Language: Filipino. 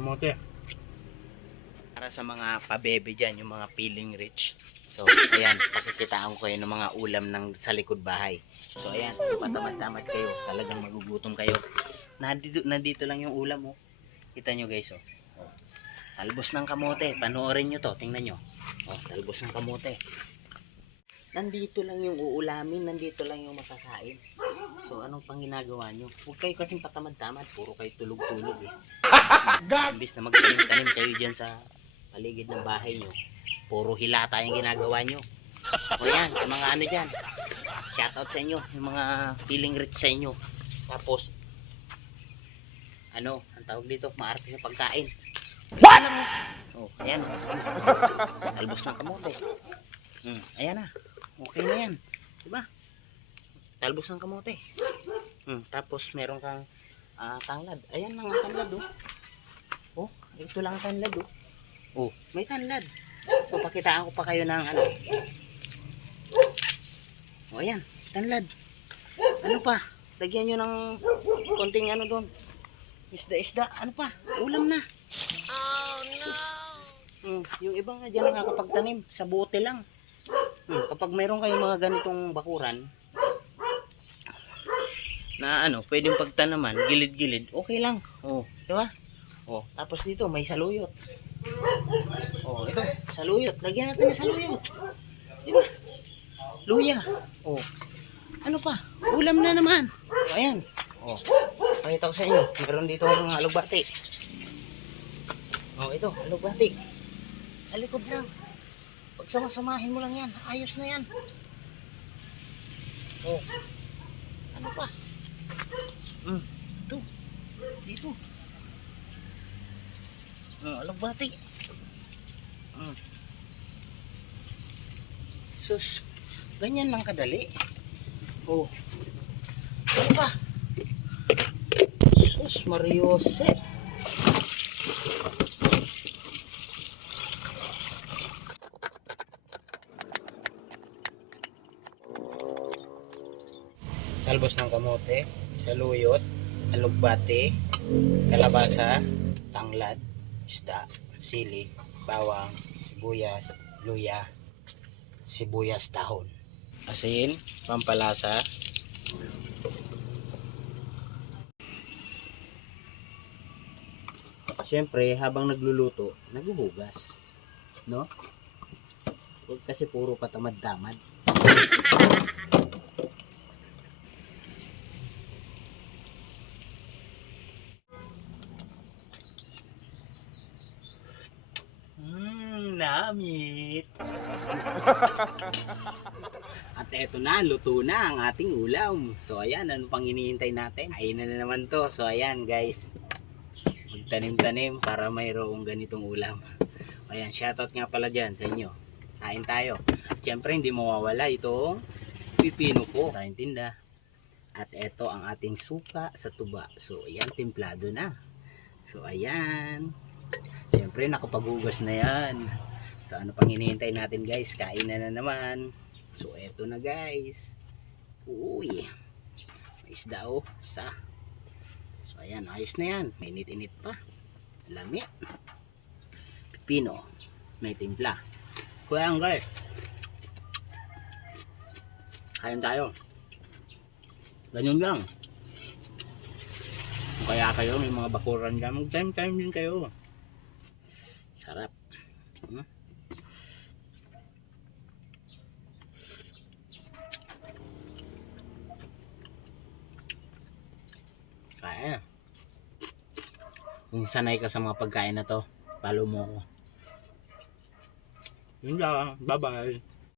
Kamote. Para sa mga pabebe dyan, yung mga feeling rich. So, ayan, pakikitaan ko kayo ng mga ulam sa likod bahay. So, ayan, patamad-tamad kayo, talagang magugutom kayo. Nandito lang yung ulam, oh. Kita nyo guys, oh. Oh. Talbos ng kamote, panoorin nyo to, tingnan nyo. Oh, talbos ng kamote. Nandito lang yung uulamin, nandito lang yung makakain. So, anong pang ginagawa nyo? Huwag kayo kasing patamad-tamad, puro kayo tulog-tulog, eh. Imbis na magtanim-tanim kayo dyan sa paligid ng bahay nyo, puro hilata yung ginagawa nyo. O yan, sa mga ano dyan, shoutout sa inyo, yung mga feeling rich sa inyo. Tapos, ano, ang tawag dito, maarte sa pagkain. What? Oh, ayan. Talbos ng kamote. Ayan na. Okay na yan. Diba? Talbos ng kamote. Tapos, meron kang tanglad. Ayan lang ang tanglad, oh. Oh, ito lang ang tanlad, oh. Oh, may tanlad. So, pakitaan ko pa kayo ng ano. Oh, ayan, tanlad. Ano pa? Lagyan nyo ng konting ano doon. Isda-isda. Ano pa? Ulam na. Oh, no. Yung iba nga dyan nakakapagtanim. Sa bote lang. Kapag mayroon kayong mga ganitong bakuran, na ano, pwedeng pagtanaman, gilid-gilid, okay lang. Oh, di ba? Oh, tapos dito may saluyot. Oh, ito, saluyot. Lagyan natin ng saluyot. Di ba? Luya. Oh. Ano pa? Ulam na naman. Oh, ayan. Oh. Pakita ko sa inyo. Meron dito ng alugbati. Oh, ito, alugbati. Sa likod lang. Pagsama-samahin mo lang yan. Ayos na yan. Oh. Ano pa? Ito. Dito. Alugbati. Sus, ganyan lang kadali. Oh. Ano pa? Sus, Mariose. Talbos ng kamote, saluyot, alugbati, kalabasa, tanglad, isda, sili, bawang, sibuyas, luya, sibuyas dahon, asin, pampalasa. Siyempre, habang nagluluto, naghuhugas, no? Huwag kasi puro patamad-tamad. Namit. At eto na, luto na ang ating ulam. So ayan, ano pang hinihintay natin? Ayun na naman to. So ayan guys, magtanim-tanim para mayroong ganitong ulam. Ayan, shoutout nga pala dyan sa inyo. Kain tayo. At syempre hindi mawawala itong pipino po tayong tinda. At eto ang ating suka sa tuba. So ayan, timplado na. So ayan, syempre nakapaghugas na yan. So ano pang hinihintay natin guys? Kain na naman. So eto na guys. Uy, may isda oh. Isa. So ayan, ayos na yan. Mainit-init pa. Lami. Pipino. May timpla. Kaya guys, kain tayo. Ganyan lang. Kaya kayo may mga bakuran dyan, mag-time din kayo. Sarap. Kaya kung sanay ka sa mga pagkain na to, follow mo ko. Yun lang. Bye bye.